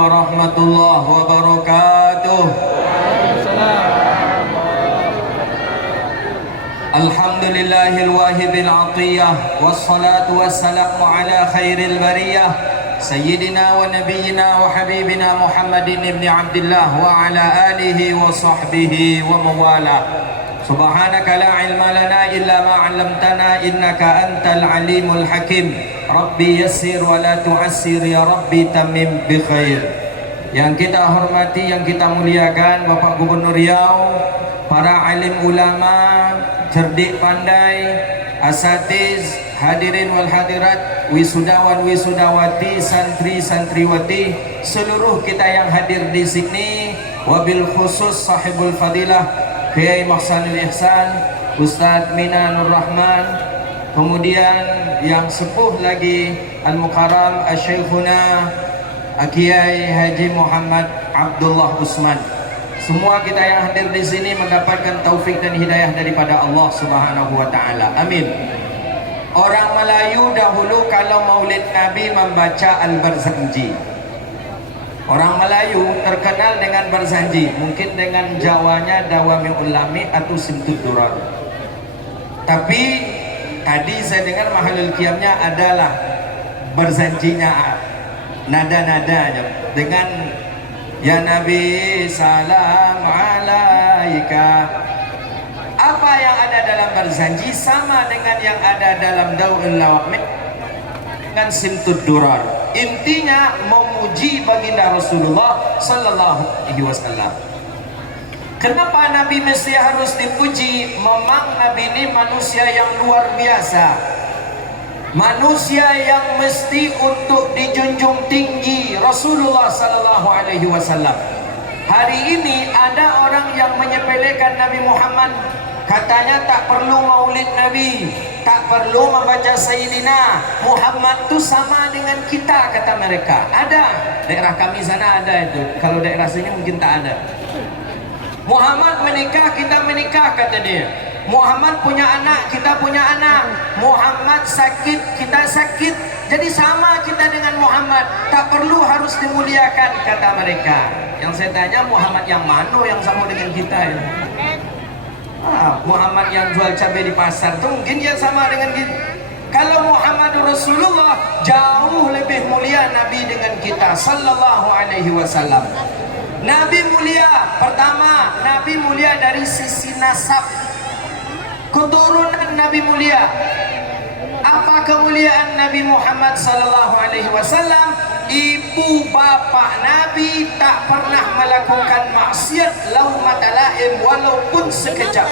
warahmatullahi wabarakatuh. Alhamdulillahil wahibil atiyah, wassalatu wassalamu ala khairil bariyah, sayyidina wa nabiyyina wa habibina Muhammadin ibn Abdullah wa ala alihi wa sahbihi wa mawala. Subhanaka la ilma lana illa ma 'allamtana innaka antal alimul hakim. Rabbi yassir wa la tu'assir ya Rabbi tamim bi khair. Yang kita hormati, yang kita muliakan Bapak Gubernur Riau, para alim ulama, cerdik pandai, asatiz, hadirin wal hadirat, wisudawan wisudawati, santri santriwati, seluruh kita yang hadir di sini, wabil khusus sahibul fadilah Kiai Mahsanul Ihsan, Ustadz Mina Nur Rahman, kemudian yang sepuh lagi Al-Mukarram Asy-Syekhuna Kiai Haji Muhammad Abdullah Usman. Semua kita yang hadir di sini mendapatkan taufik dan hidayah daripada Allah Subhanahu wa taala. Amin. Orang Melayu dahulu kalau Maulid Nabi membaca Al-Barzanji. Orang Melayu terkenal dengan Barzanji, mungkin dengan Jawanya Dawami'ul Lami atau Simtud Durar. Tapi tadi saya dengar Mahalul Qiyamnya adalah Barzanjinya, nada-nadanya dengan Ya Nabi salam alaika. Apa yang ada dalam Barzanji sama dengan yang ada dalam Daul Lawami dengan Simtud Durar. Intinya memuji baginda Rasulullah sallallahu alaihi wasallam. Kenapa Nabi mesti harus dipuji? Memang Nabi ini manusia yang luar biasa, manusia yang mesti untuk dijunjung tinggi. Rasulullah sallallahu alaihi wasallam. Hari ini ada orang yang menyepelekan Nabi Muhammad, katanya tak perlu maulid Nabi, tak perlu membaca Sayyidina Muhammad itu sama dengan kita, kata mereka. Ada, daerah kami sana ada itu. Kalau daerah sini mungkin tak ada. Muhammad menikah, kita menikah, kata dia. Muhammad punya anak, kita punya anak. Muhammad sakit, kita sakit. Jadi sama kita dengan Muhammad, tak perlu harus dimuliakan, kata mereka. Yang saya tanya, Muhammad yang mana yang sama dengan kita ya? Muhammad yang jual cabai di pasar itu mungkin dia sama dengan kita. Kalau Muhammad Rasulullah jauh lebih mulia Nabi dengan kita sallallahu alaihi wasallam. Nabi mulia, pertama Nabi mulia dari sisi nasab, keturunan Nabi mulia. Apa kemuliaan Nabi Muhammad sallallahu alaihi wasallam? Ibu bapak Nabi tak pernah melakukan maksiat laumata laim walaupun sekejap.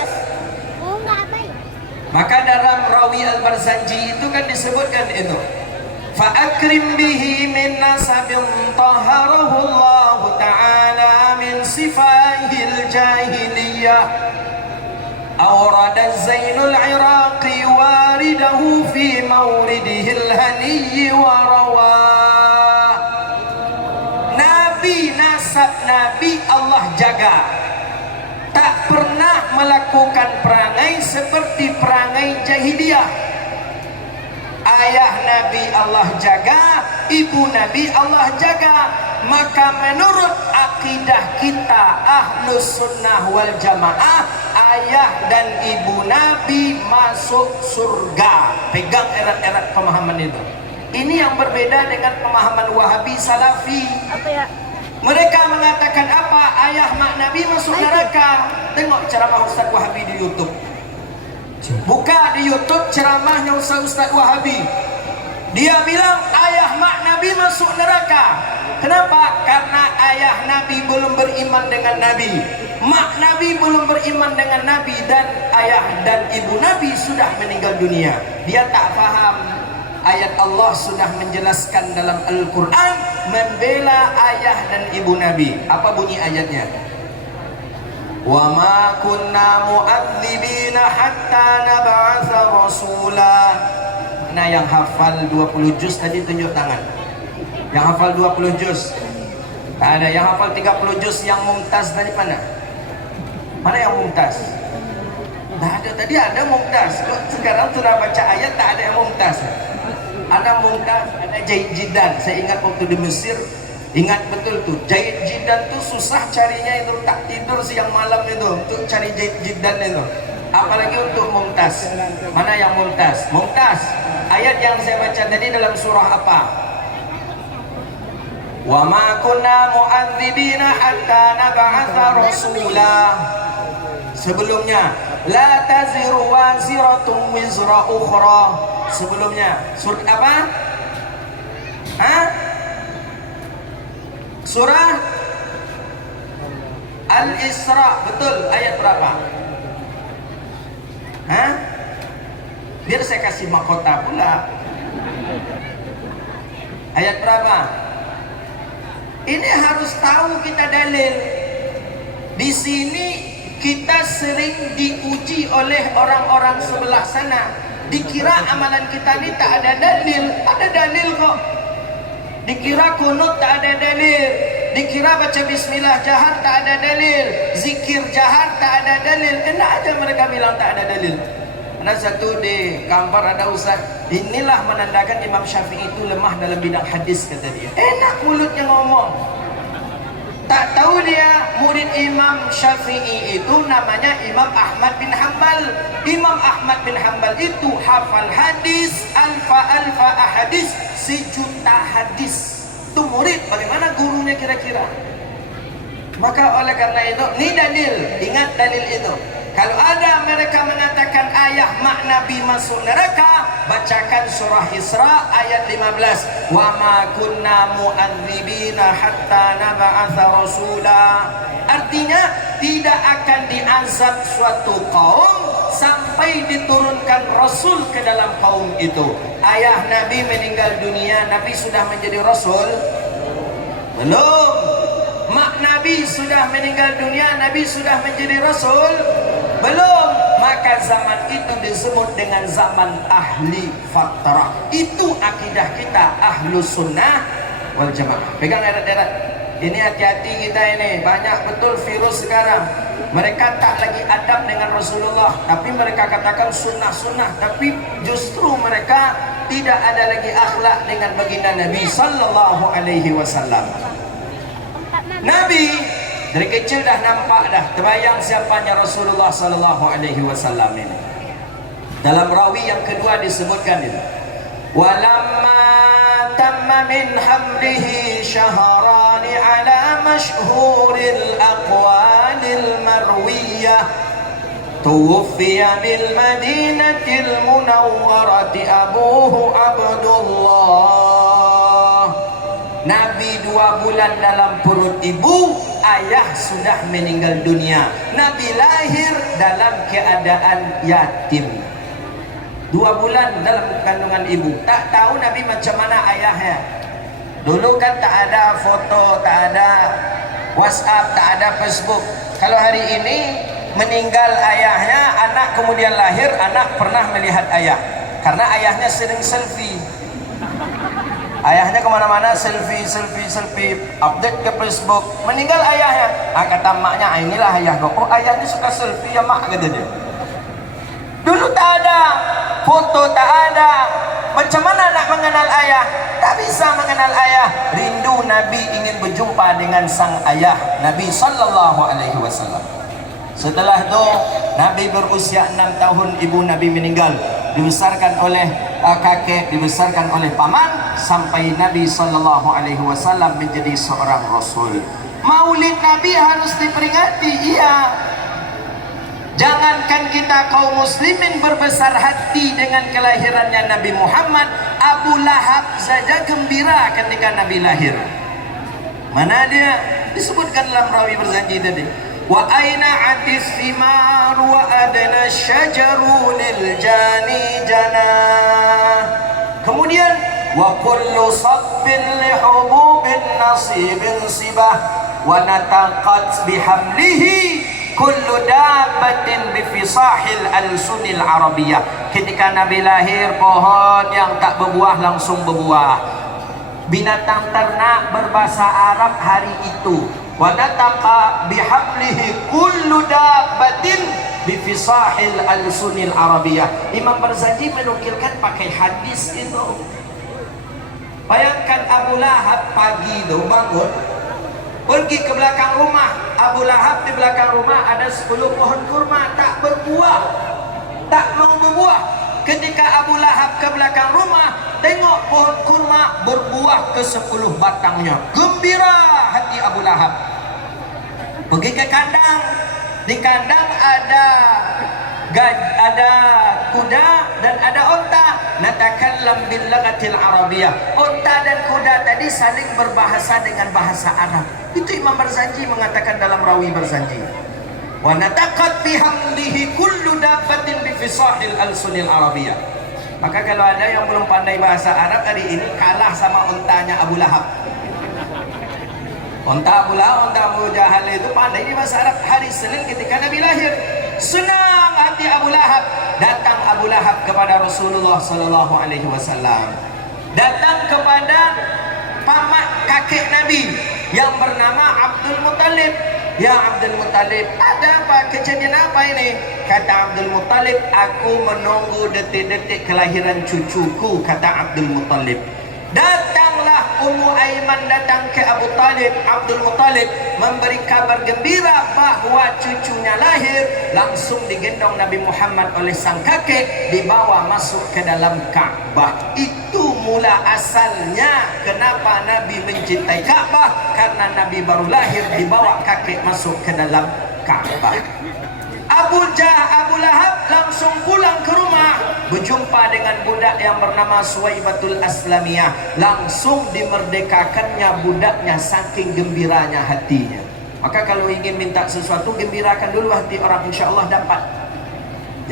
Maka dalam Rawi Al-Barzanji itu kan disebutkan itu, fa akrim bihi min nasabin taharahu Allah ta'ala min sifahil jahiliyah. Awrada Zainul Iraqi waridahu fi mawridihil haniyyi wa rawah. Nabi, nasab Nabi Allah jaga, tak pernah melakukan perangai seperti perangai jahiliyah. Ayah Nabi Allah jaga, ibu Nabi Allah jaga. Maka menurut akidah kita Ahlus Sunnah wal Jamaah, ayah dan ibu Nabi masuk surga. Pegang erat-erat pemahaman itu. Ini yang berbeda dengan pemahaman Wahabi Salafi. Apa ya? Mereka mengatakan apa? Ayah mak Nabi masuk neraka. Tengok ceramah Ustaz Wahabi di YouTube. Buka di YouTube ceramahnya Ustaz Wahabi. Dia bilang ayah mak Nabi masuk neraka. Kenapa? Karena ayah Nabi belum beriman dengan Nabi, mak Nabi belum beriman dengan Nabi, dan ayah dan ibu Nabi sudah meninggal dunia. Dia tak faham ayat Allah sudah menjelaskan dalam Al-Quran membela ayah dan ibu Nabi. Apa bunyi ayatnya? Wa ma kunna mu'adzibina hatta nab'atha rasula. Nah, yang hafal 20 juz tadi tunjuk tangan. Yang hafal 20 juz. Tak ada. Yang hafal 30 juz yang mumtaz tadi mana? Mana yang mumtaz? Tak ada. Tadi ada mumtaz. Sekarang sudah baca ayat tak ada yang mumtaz. Ada mumtaz, ada jidan. Saya ingat waktu di Mesir Ingat betul tuh, jahit jidan tuh susah carinya itu, tak tidur siang malam itu untuk cari jahit jidan itu. Apalagi untuk mumtaz. Mana yang mumtaz? Mumtaz. Ayat yang saya baca tadi dalam surah apa? Wa ma kunna mu'adzibina hatta nab'atha rasula. Sebelumnya, la taziru waziratun wizra ukhra. Sebelumnya, surat apa? Hah? Surah Al-Isra, betul. Ayat berapa? Hah? Biar saya kasih mahkota pula. Ayat berapa? Ini harus tahu kita dalil. Di sini kita sering diuji oleh orang-orang sebelah sana. Dikira amalan kita ini tak ada dalil. Ada dalil kok. Dikira kunut tak ada dalil. Dikira baca bismillah jahar tak ada dalil. Zikir jahar tak ada dalil. Enak aja mereka bilang tak ada dalil. Ada satu di Kampar ada ustaz, inilah menandakan Imam Syafi'i itu lemah dalam bidang hadis, kata dia. Enak mulutnya ngomong. Tak tahu dia murid Imam Syafi'i itu namanya Imam Ahmad bin Hanbal. Imam Ahmad bin Hanbal itu hafal hadis alfa ahadis, 1.000.000 hadis. Itu murid, bagaimana gurunya kira-kira? Maka oleh karena itu, ini dalil, ingat dalil itu. Kalau ada mereka mengatakan ayah mak Nabi masuk neraka, bacakan surah Isra ayat 15. Wa ma kunna mu'adzibina hatta nab'atha rasula. Artinya tidak akan diazab suatu kaum sampai diturunkan rasul ke dalam kaum itu. Ayah Nabi meninggal dunia, Nabi sudah menjadi rasul? Belum. Mak Nabi sudah meninggal dunia, Nabi sudah menjadi rasul? Belum. Maka zaman itu disebut dengan zaman ahli fatrah. Itu akidah kita ahlus sunnah wal jamaah. Pegang erat-erat. Ini hati-hati kita ini. Banyak betul virus sekarang. Mereka tak lagi adab dengan Rasulullah, tapi mereka katakan sunnah-sunnah, tapi justru mereka tidak ada lagi akhlak dengan baginda Nabi sallallahu alaihi wasallam. Nabi dari kecil dah nampak dah, terbayang siapanya Rasulullah sallallahu alaihi wasallam ini. Dalam rawi yang kedua disebutkan itu, walamma tamma min hamlihi shahrani ala mashhuril aqwalil marwiyah tuwfiya bil madinatil munawwarati abuhu Abdullah. Nabi 2 bulan dalam perut ibu, ayah sudah meninggal dunia. Nabi lahir dalam keadaan yatim. 2 bulan dalam kandungan ibu. Tak tahu Nabi macam mana ayahnya. Dulu kan tak ada foto, tak ada WhatsApp, tak ada Facebook. Kalau hari ini meninggal ayahnya, anak kemudian lahir, anak pernah melihat ayah. Karena ayahnya sering selfie. Ayahnya kemana-mana selfie, update ke Facebook. Meninggal ayahnya, kata maknya, inilah ayah kau. Oh, ayahnya suka selfie ya mak, kata dia. Dulu tak ada foto, tak ada. Macam mana nak mengenal ayah? Tak bisa mengenal ayah. Rindu Nabi ingin berjumpa dengan sang ayah Nabi sallallahu alaihi wasallam. Setelah itu Nabi berusia 6 tahun, ibu Nabi meninggal. Dibesarkan oleh kakek, dibesarkan oleh paman, sampai Nabi sallallahu alaihi wasallam menjadi seorang rasul. Maulid Nabi harus diperingati, iya. Jangankan kita kaum muslimin berbesar hati dengan kelahirannya Nabi Muhammad, Abu Lahab saja gembira ketika Nabi lahir. Mana dia? Disebutkan dalam rawi berjanji tadi. Wa aina atis thimar wa adna syajaru lil jani jana. Kemudian wa kullu sabbin li hububin nasibin sibah wa nataqat bihamlihi kullu dabbatin bifisahil al-sunil arabiyah. Ketika Nabi lahir, pohon yang tak berbuah langsung berbuah. Binatang ternak berbahasa Arab hari itu. Wa nataqa bihablihi kullu dabbatin bifisahil al-sunil arabiyah. Imam Barzanji menukilkan pakai hadis itu. Bayangkan Abu Lahab pagi itu bangun, pergi ke belakang rumah. Abu Lahab di belakang rumah ada 10 pohon kurma, tak berbuah, tak mau berbuah. Ketika Abu Lahab ke belakang rumah, tengok pohon kurma berbuah ke 10 batangnya. Gembira hati Abu Lahab. Pergi ke kandang. Di kandang ada kuda dan ada onta. Natakallam bil laghatil arabiyyah. Onta dan kuda tadi saling berbahasa dengan bahasa Arab. Itu Imam Barzanji mengatakan dalam Rawi Barzanji. Wa nataqat bihamdihi kullu dabbatin bi fisahil alsunil arabiyyah. Maka kalau ada yang belum pandai bahasa Arab hari ini, kalah sama ontanya Abu Lahab. Onta Abu Lahab, onta Abu Jahal itu pandai di bahasa Arab. Hari Senin ketika Nabi lahir, senang hati Abu Lahab. Datang Abu Lahab kepada Rasulullah sallallahu alaihi wasallam. Datang kepada paman kakek Nabi yang bernama Abdul Muttalib. Ya Abdul Muttalib, ada apa, kejadian apa ini? Kata Abdul Muttalib, aku menunggu detik-detik kelahiran cucuku, kata Abdul Muttalib. Datanglah Ummu Aiman datang ke Abu Talib, Abdul Muttalib, memberi kabar gembira bahwa cucunya lahir. Langsung digendong Nabi Muhammad oleh sang kakek, dibawa masuk ke dalam Ka'bah. Itu mula asalnya kenapa Nabi mencintai Ka'bah, karena Nabi baru lahir dibawa kakek masuk ke dalam Ka'bah. Abu Lahab langsung pulang ke rumah, berjumpa dengan budak yang bernama Suwaibatul Aslamiyah. Langsung dimerdekakannya budaknya, saking gembiranya hatinya. Maka kalau ingin minta sesuatu, gembirakan dulu hati orang, insya Allah dapat.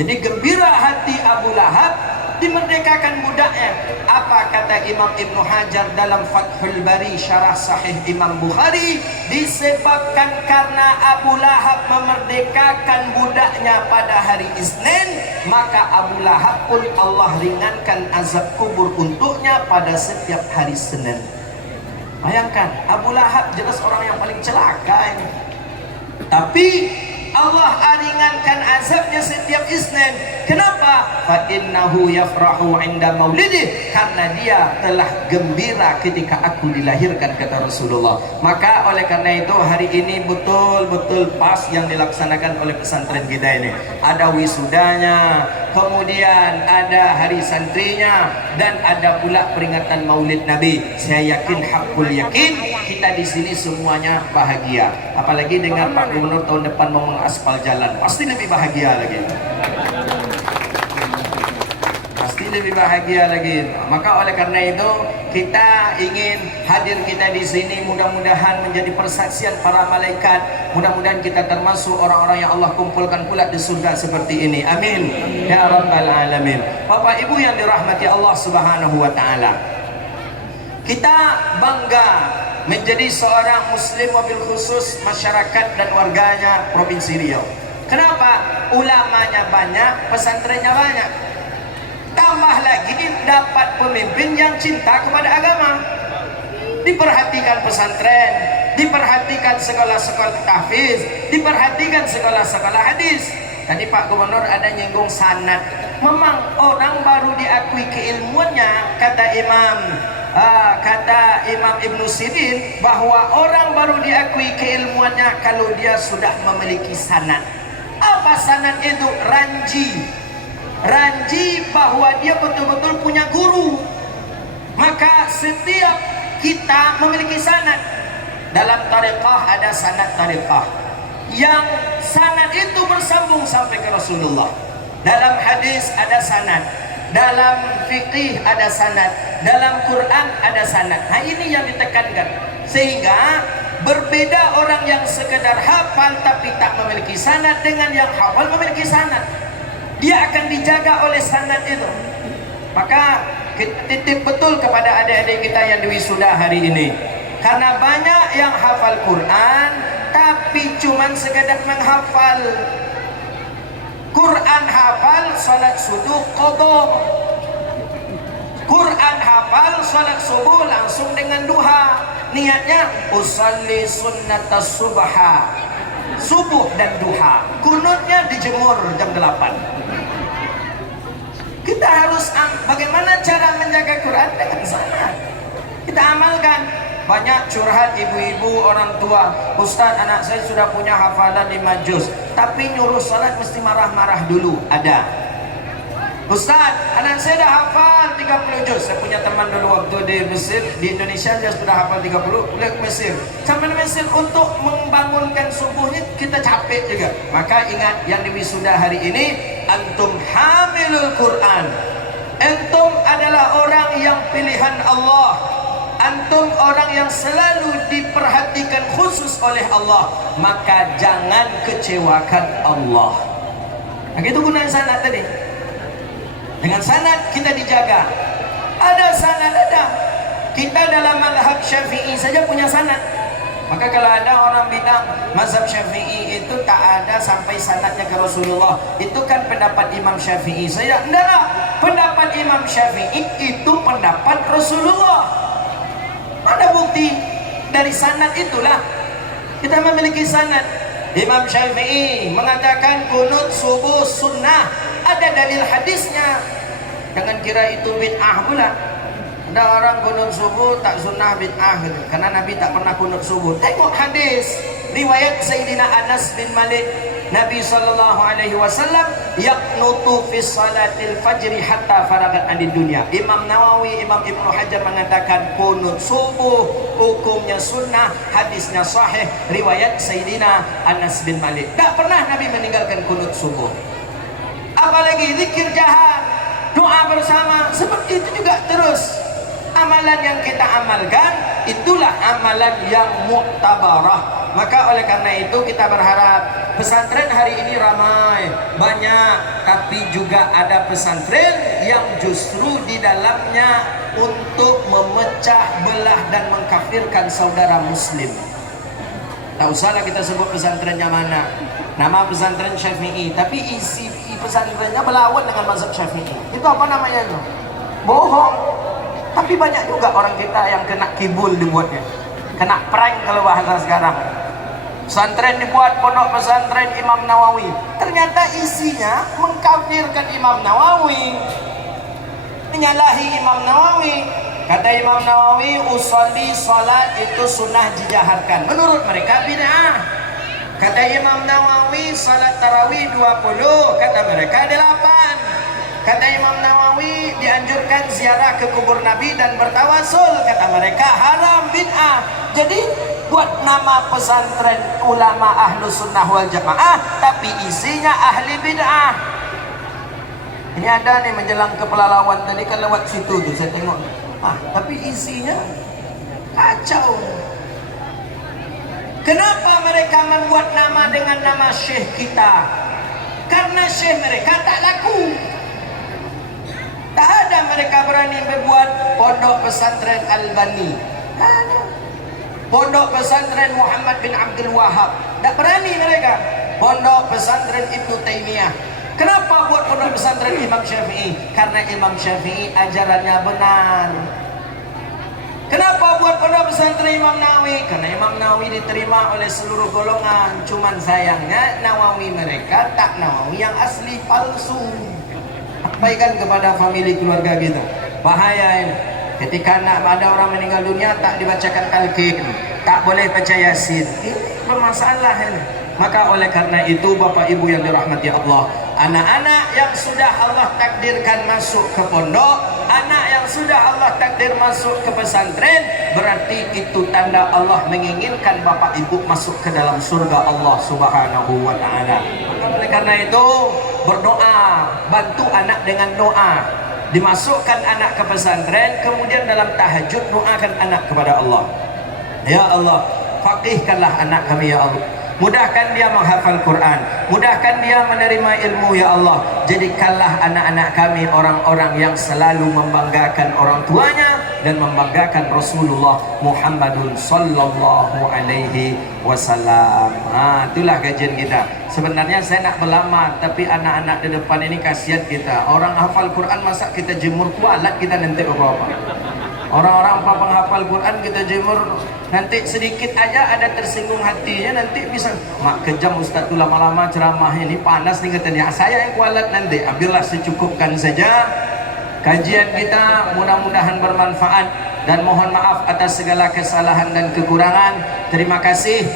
Jadi gembira hati Abu Lahab, dimerdekakan budaknya. Apa kata Imam Ibnu Hajar dalam Fathul Bari syarah Sahih Imam Bukhari? Disebabkan karena Abu Lahab memerdekakan budaknya pada hari Isnin, maka Abu Lahab pun Allah ringankan azab kubur untuknya pada setiap hari Senin. Bayangkan, Abu Lahab jelas orang yang paling celaka ini, tapi Allah ringankan azabnya setiap Isnin. Kenapa? Fa innahu yafrahu 'inda maulidih, karena dia telah gembira ketika aku dilahirkan, kata Rasulullah. Maka oleh karena itu hari ini betul-betul pas yang dilaksanakan oleh pesantren kita ini. Ada wisudanya, kemudian ada hari santrinya, dan ada pula peringatan Maulid Nabi. Saya yakin, hakul yakin, kita di sini semuanya bahagia. Apalagi dengan Pak Gubernur tahun depan mau mengaspal jalan, pasti lebih bahagia lagi. Pasti lebih bahagia lagi. Maka oleh karena itu kita ingin hadir kita di sini, mudah-mudahan menjadi persaksian para malaikat. Mudah-mudahan kita termasuk orang-orang yang Allah kumpulkan pula di surga seperti ini. Amin ya rabbal alamin. Bapak Ibu yang dirahmati Allah Subhanahu wa taala, kita bangga menjadi seorang muslim, mobil khusus masyarakat dan warganya Provinsi Riau. Kenapa? Ulamanya banyak, pesantrennya banyak. Tambah lagi dapat pemimpin yang cinta kepada agama. Diperhatikan pesantren, diperhatikan sekolah-sekolah tahfiz, diperhatikan sekolah-sekolah hadis. Tadi Pak Gubernur ada nyinggung sanad. Memang orang baru diakui keilmuannya, kata Imam Ibnu Sirin, bahwa orang baru diakui keilmuannya kalau dia sudah memiliki sanad. Apa sanad itu? Ranji bahwa dia betul-betul punya guru. Maka setiap kita memiliki sanad. Dalam tariqah ada sanad tariqah, yang sanad itu bersambung sampai ke Rasulullah. Dalam hadis ada sanad, dalam fikih ada sanad, dalam Quran ada sanad. Nah ini yang ditekankan, sehingga berbeda orang yang sekedar hafal tapi tak memiliki sanad dengan yang hafal memiliki sanad. Dia akan dijaga oleh sanad itu. Maka kita titip betul kepada adik-adik kita yang diwisuda hari ini, karena banyak yang hafal Quran tapi cuman sekedar menghafal. Quran hafal, salat subuh qadha. Quran hafal, salat subuh langsung dengan duha. Niatnya usalli sunnatas subha, subuh dan duha. Kunutnya dijemur jam 8. Kita harus bagaimana cara menjaga Quran dengan sanad. Kita amalkan. Banyak curhat ibu-ibu orang tua, Ustaz, anak saya sudah punya hafalan 5 juz, tapi nyuruh salat mesti marah-marah dulu. Ada. Ustaz, anak saya dah hafal 30 juz. Saya punya teman dulu waktu di Mesir, di Indonesia dia sudah hafal 30, boleh ke Mesir. Sampai di Mesir untuk membangunkan subuhnya kita capek juga. Maka ingat yang diwisuda hari ini, antum hamilul Quran. Antum adalah orang yang pilihan Allah. Antum orang yang selalu diperhatikan khusus oleh Allah. Maka jangan kecewakan Allah. Nah, itu gunanya sanad tadi. Dengan sanad kita dijaga. Ada sanad, ada. Kita dalam mazhab Syafi'i saja punya sanad. Maka kalau ada orang bilang mazhab Syafi'i itu tak ada sampai sanadnya ke Rasulullah, itu kan pendapat Imam Syafi'i. Saya enggak, pendapat Imam Syafi'i itu pendapat Rasulullah. Mana bukti? Dari sanad itulah kita memiliki sanad. Imam Syafi'i mengatakan kunut subuh sunnah, ada dalil hadisnya. Jangan kira itu bid'ah pula. Ada orang kunut subuh tak sunnah, bid'ah gitu. Karena Nabi tak pernah kunut subuh. Tengok hadis riwayat Sayyidina Anas bin Malik, Nabi SAW yaqnutu fi salatil fajri hatta faragat anid dunya. Imam Nawawi, Imam Ibnu Hajar mengatakan kunut subuh hukumnya sunnah, hadisnya sahih, riwayat Sayyidina Anas bin Malik. Tak pernah Nabi meninggalkan kunut subuh. Apalagi zikir jahar, doa bersama, seperti itu juga terus. Amalan yang kita amalkan itulah amalan yang muktabarah. Maka oleh karena itu kita berharap pesantren hari ini ramai, banyak, tapi juga ada pesantren yang justru di dalamnya untuk memecah belah dan mengkafirkan saudara muslim. Tak usahlah kita sebut pesantrennya mana. Nama pesantren Syafi'i, tapi isi pesantrennya berlawan dengan mazhab Syafi'i. Itu apa namanya itu? Bohong. Tapi banyak juga orang kita yang kena kibul dibuatnya, kena prank kalau bahasa sekarang. Pesantren dibuat pondok pesantren Imam Nawawi, ternyata isinya mengkafirkan Imam Nawawi, menyalahi Imam Nawawi. Kata Imam Nawawi, usolli salat itu sunnah dijaharkan. Menurut mereka bid'ah. Kata Imam Nawawi, salat tarawih 20, kata mereka 8. Kata Imam Nawawi, dianjurkan ziarah ke kubur Nabi dan bertawasul, kata mereka haram, bid'ah. Jadi buat nama pesantren ulama ahlu sunnah wal jamaah, tapi isinya ahli bid'ah. Ini ada nih menjelang ke Pelalawan tadi kan lewat situ tuh saya tengok. Tapi isinya kacau. Kenapa mereka membuat nama dengan nama syekh kita? Karena syekh mereka tak laku. Tak ada mereka berani membuat pondok pesantren Albani. Tak ada. Pondok pesantren Muhammad bin Abdul Wahab. Tak berani mereka. Pondok pesantren Ibnu Taimiyah. Kenapa buat pondok pesantren Imam Syafi'i? Karena Imam Syafi'i ajarannya benar. Kenapa buat pondok pesantren Imam Nawawi? Karena Imam Nawawi diterima oleh seluruh golongan. Cuman sayangnya Nawawi mereka tak Nawawi yang asli, palsu. Sampaikan kepada famili keluarga kita, bahaya ini. Ketika ada orang meninggal dunia tak dibacakan talqin, tak boleh baca yasin. Ini bermasalah ini. Maka oleh karena itu Bapak Ibu yang dirahmati Allah, anak-anak yang sudah Allah takdirkan masuk ke pondok, anak yang sudah Allah takdir masuk ke pesantren, berarti itu tanda Allah menginginkan Bapak Ibu masuk ke dalam surga Allah Subhanahu wa taala. Maka oleh karena itu berdoa, bantu anak dengan doa. Dimasukkan anak ke pesantren, kemudian dalam tahajud doakan anak kepada Allah. Ya Allah, faqihkanlah anak kami ya Allah. Mudahkan dia menghafal Quran, mudahkan dia menerima ilmu ya Allah. Jadikanlah anak-anak kami orang-orang yang selalu membanggakan orang tuanya dan membanggakan Rasulullah Muhammadun sallallahu alaihi wasallam. Itulah kajian kita. Sebenarnya saya nak berlama, tapi anak-anak di depan ini kasihan kita. Orang hafal Quran masa kita jemur kualat kita nanti apa-apa. Orang-orang penghafal Quran kita jemur, nanti sedikit aja ada tersinggung hatinya, nanti bisa mak kejam Ustaz tu lama-lama ceramah ini panas nih katanya. Saya yang kualat nanti. Ambillah secukupkan saja kajian kita, mudah-mudahan bermanfaat. dan mohon maaf atas segala kesalahan dan kekurangan. Terima kasih.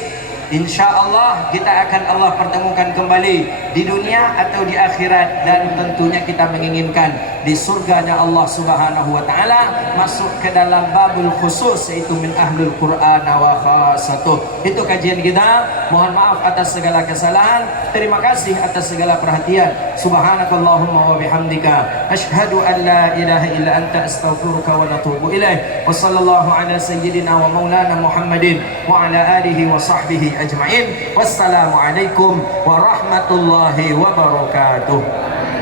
InsyaAllah kita akan Allah pertemukan kembali di dunia atau di akhirat, dan tentunya kita menginginkan di surganya Allah Subhanahu wa taala, masuk ke dalam babul khusus, yaitu min ahlul Qur'an wa khasatuh. Itu kajian kita. Mohon maaf atas segala kesalahan. Terima kasih atas segala perhatian. Subhanakallahumma wa bihamdika asyhadu an la ilaha illa anta astaghfiruka wa atubu ilaih. Wa sallallahu ala sayyidina wa maulana Muhammadin wa ala alihi wa sahbihi ajma'in. Wassalamualaikum warahmatullahi wabarakatuh.